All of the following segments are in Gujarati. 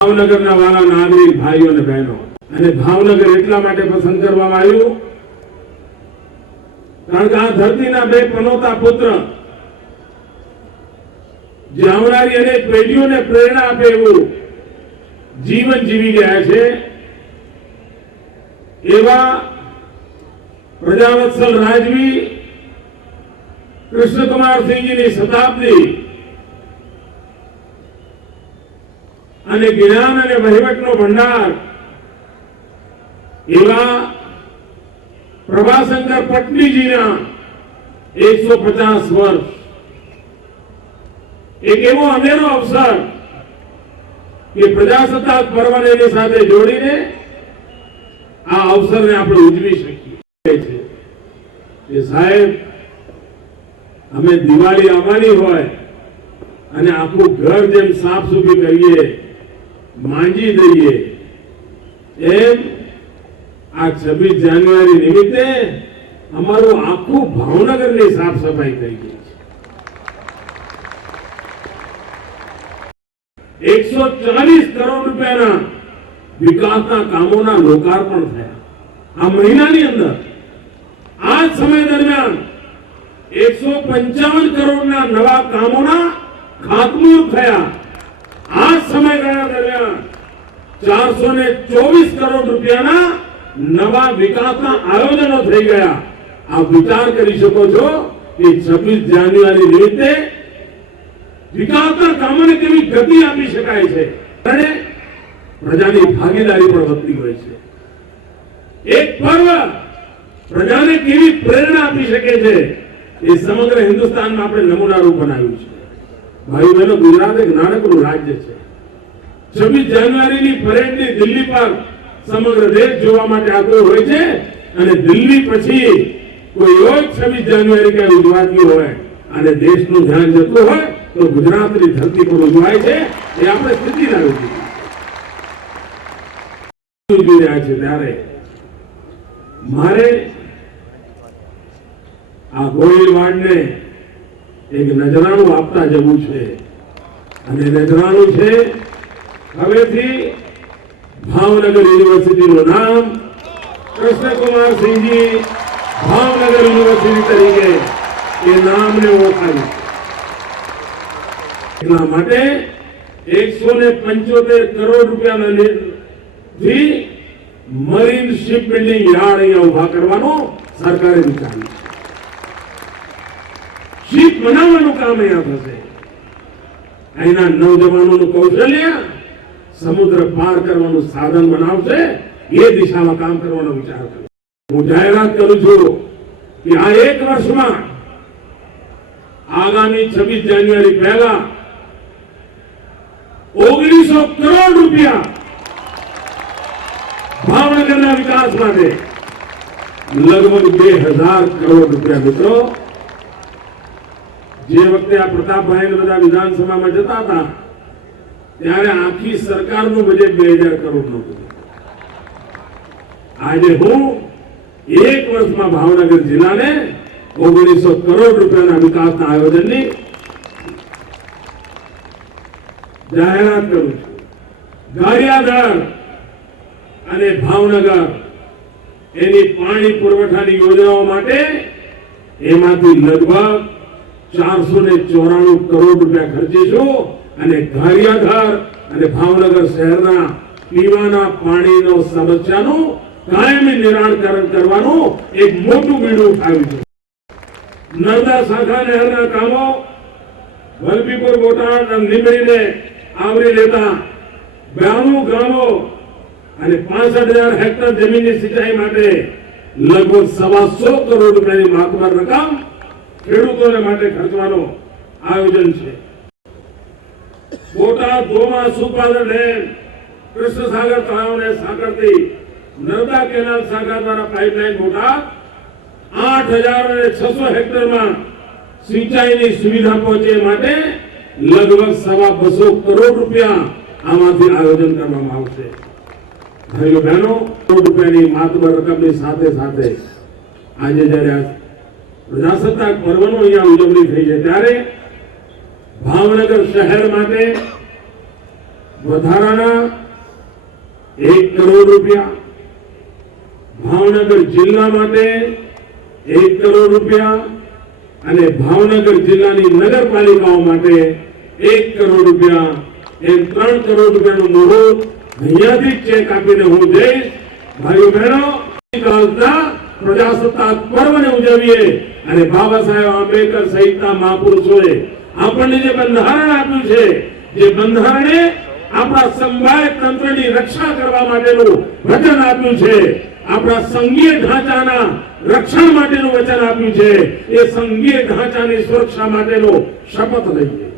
ભાવનગરના વાલા નાગરિક ભાઈઓ અને બહેનો, અને ભાવનગર એટલા માટે પસંદ કરવામાં આવ્યું કારણ કે આ ધરતીના બે પનોતા પુત્ર જે આવનારી અનેક પેઢીઓને પ્રેરણા આપે એવું જીવન જીવી ગયા છે, એવા પ્રજાવત્સલ રાજવી કૃષ્ણકુમારસિંહજીની શતાબ્દી અને જ્ઞાન અને વહીવટનો ભંડાર એવા પ્રભાશંકર પટણીજીના 150 વર્ષ, એક એવો અનેરો અવસર કે પ્રજાસત્તાક પર્વને એની સાથે જોડીને આ અવસરને આપણે ઉજવી શકીએ છીએ કે સાહેબ, અમે દિવાળી આવવાની હોય અને આખું ઘર જેમ સાફ સૂફી કરીએ, માંજી દઈએ, એમ આ 26 જાન્યુઆરી નિમિત્તે અમારું આખું ભાવનગરની સાફ સફાઈ થઈ ગઈ છે। 140 કરોડ રૂપિયાના વિકાસના કામોના લોકાર્પણ થયા આ મહિનાની અંદર। આ સમય દરમિયાન 155 કરોડના નવા કામોના ખાતમુહૂર્ત થયા। આ સમયગાળા દરમિયાન 424 કરોડ રૂપિયાના નવા વિકાસના આયોજનો થઈ ગયા। આ વિચાર કરી શકો છો કે 26 જાન્યુઆરી નિમિત્તે વિકાસના કામોને કેવી ગતિ આપી શકાય છે અને પ્રજાની ભાગીદારી પણ વધતી હોય છે। એક પર્વ પ્રજાને કેવી પ્રેરણા આપી શકે છે એ સમગ્ર હિન્દુસ્તાનમાં આપણે નમૂનારૂપ બનાવ્યું છે। ભાઈ બહેનો, ગુજરાત એક નાનકડું રાજ્ય છે। 26 જાન્યુઆરીની પરેડની દિલ્હી પર સમગ્ર દેશ જોવા માટે આવતો હોય છે અને દિલ્હી પછી કોઈ એવો 26 જાન્યુઆરી કઈ ઉજવાતી હોય અને દેશનું ધ્યાન જતું હોય તો ગુજરાતની ધરતી પર ઉજવાય છે। એ આપણે સ્થિતિ લાવી દીધી રહ્યા છે। ત્યારે મારે આ ગોહિલવાડને એક નજરાણું આપતા જવું છે અને નજરાણું છે હવેથી ભાવનગર યુનિવર્સિટીનું નામ કૃષ્ણકુમારસિંહજી ભાવનગર યુનિવર્સિટી તરીકે એ નામને ઓળખાયું। એટલા માટે 175 કરોડ રૂપિયાના થી મરીન શિપ બિલ્ડિંગ યાર્ડ અહીંયા ઉભા કરવાનો સરકારે વિચાર્યું। શિપ બનાવવાનું કામ અહીંયા થશે। અહીંના નવજવાનોનું કૌશલ્ય સમુદ્ર પાર કરવાનું સાધન બનાવશે। એ દિશામાં કામ કરવાનો વિચાર કર્યો। હું જાહેરાત કરું છું કે આ એક વર્ષમાં આગામી 26 જાન્યુઆરી પહેલા 1900 કરોડ રૂપિયા ભાવનગરના વિકાસ માટે, લગભગ 2000 કરોડ રૂપિયા। મિત્રો, જે વખતે આ પ્રતાપભાઈ બધા વિધાનસભામાં જતા હતા ત્યારે આખી સરકારનું બજેટ 2000 કરોડનું હતું। આજે હું એક વર્ષમાં ભાવનગર જિલ્લાને 1900 કરોડ રૂપિયાના વિકાસના આયોજનની જાહેરાત કરું છું। ગારિયાધાર અને ભાવનગર એની પાણી પુરવઠાની યોજનાઓ માટે એમાંથી લગભગ 494 કરોડ રૂપિયા ખર્ચીશું અને ગારિયાધાર અને ભાવનગર શહેરના પીવાના પાણીનો સમસ્યાનું કાયમી નિરાકરણ કરવાનું એક મોટું બીડું ઉઠાવ્યું છે। નર્મદા શાખા નહેરના કામો વલભીપુર, બોટાદ અને લીંબડીને આવરી લેતા 92 ગામો અને 65,000 હેક્ટર જમીનની સિંચાઈ માટે લગભગ 125 કરોડ રૂપિયાની માતબર રકમ ખેડૂતોને માટે ખર્ચવાનો આયોજન છે। બોટાદ, ગોમા, સુપાદર ડેમ, કૃષ્ણસાગર તળાવને સાંકળતી નર્મદા કેનાલ શાખા દ્વારા પાઇપલાઇન બોટાદ 8,600 હેક્ટરમાં સિંચાઈની સુવિધા પહોંચે માટે લગભગ 250 કરોડ રૂપિયા આમાંથી આયોજન કરવામાં આવશે। ભાઈઓ બહેનો, કરોડ રૂપિયાની માતબર રકમની સાથે સાથે આજે જ્યારે પ્રજાસત્તાક પર્વનો અહીંયા ઉજવણી થઈ છે ત્યારે ભાવનગર શહેર માટે વધારાના 1 કરોડ રૂપિયા, ભાવનગર જિલ્લા માટે 1 કરોડ રૂપિયા અને ભાવનગર જિલ્લાની નગરપાલિકાઓ માટે 1 કરોડ રૂપિયા, એમ 3 કરોડ રૂપિયાનું મુહૂર્ત અહીંયાથી ચેક આપીને હું જઈશ. ભાઈઓ બહેનો, આવતા પ્રજાસત્તાક પર્વને ઉજવીએ અને બાબા સાહેબ આંબેડકર સહિતના મહાપુરુષોએ આપણને જે બંધારણ આપ્યું છે, જે બંધારણે આપણા સમવાય તંત્રની રક્ષા કરવા માટેનું વચન આપ્યું છે, આપણા સંઘીય ઢાંચાના રક્ષણ માટેનું વચન આપ્યું છે, એ સંઘીય ઢાંચાની સુરક્ષા માટેનો શપથ લઈએ.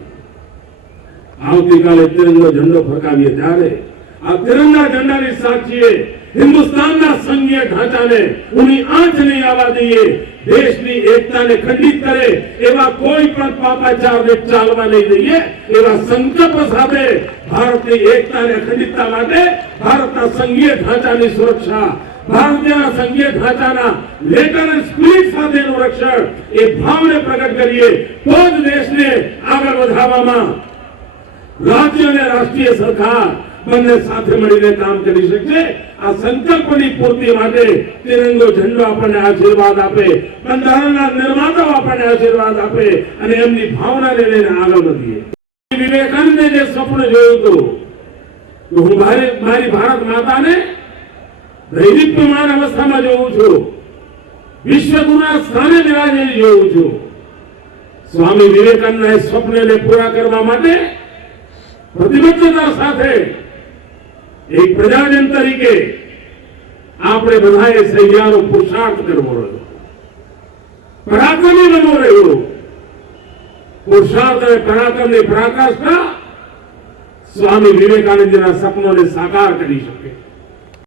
આવતીકાલે તિરંગો ઝંડો ફરકાવીએ ત્યારે આ તિરંગા ઝંડાની સાક્ષીએ હિન્દુસ્તાનના સંઘીય ઢાંચાને ઊની આંચ નહીં આવવા દઈએ. દેશની એકતાને ખંડિત કરે એવા કોઈ પણ પાપાચારને ચાલવા નહીં દઈએ. એવા સંકલ્પ સાથે ભારતની એકતાને ખંડિતતા માટે ભારતના સંઘીય ઢાંચાની સુરક્ષા, ભારતીય સંઘીય ઢાંચાના લેટર એન્ડ સ્પિરિટ સાથેનું રક્ષણ, એ ભાવને પ્રગટ કરીએ તો જ દેશને આગળ વધારવામાં રાજ્ય અને રાષ્ટ્રીય સરકાર બંને સાથે મળીને કામ કરી શકશે. આ સંકલ્પની પૂર્તિ માટે તિરંગો ઝંડો આપણને આશીર્વાદ આપે, બંધારણના નિર્માતાઓ આપણને આશીર્વાદ આપે અને એમની ભાવનાને લઈને આગળ વધીએ. વિવેકાનંદે જે સ્વપ્ન જોયું હતું કે હું મારી ભારત માતાને દૈદીપ્યમાન અવસ્થામાં જોઉં છું, વિશ્વગુરુના સ્થાને બિરાજેલી જોઉં છું. સ્વામી વિવેકાનંદના એ સ્વપ્નને પૂરા કરવા માટે પ્રતિબદ્ધતા સાથે એક પ્રજાજન તરીકે આપણે બધાએ સહિયારો પુરુષાર્થ કરવો રહ્યો, પરાક્રમી બનવો રહ્યો. પુરુષાર્થ અને પરાક્રમની પરાકાષ્ઠા સ્વામી વિવેકાનંદજીના સપનોને સાકાર કરી શકે.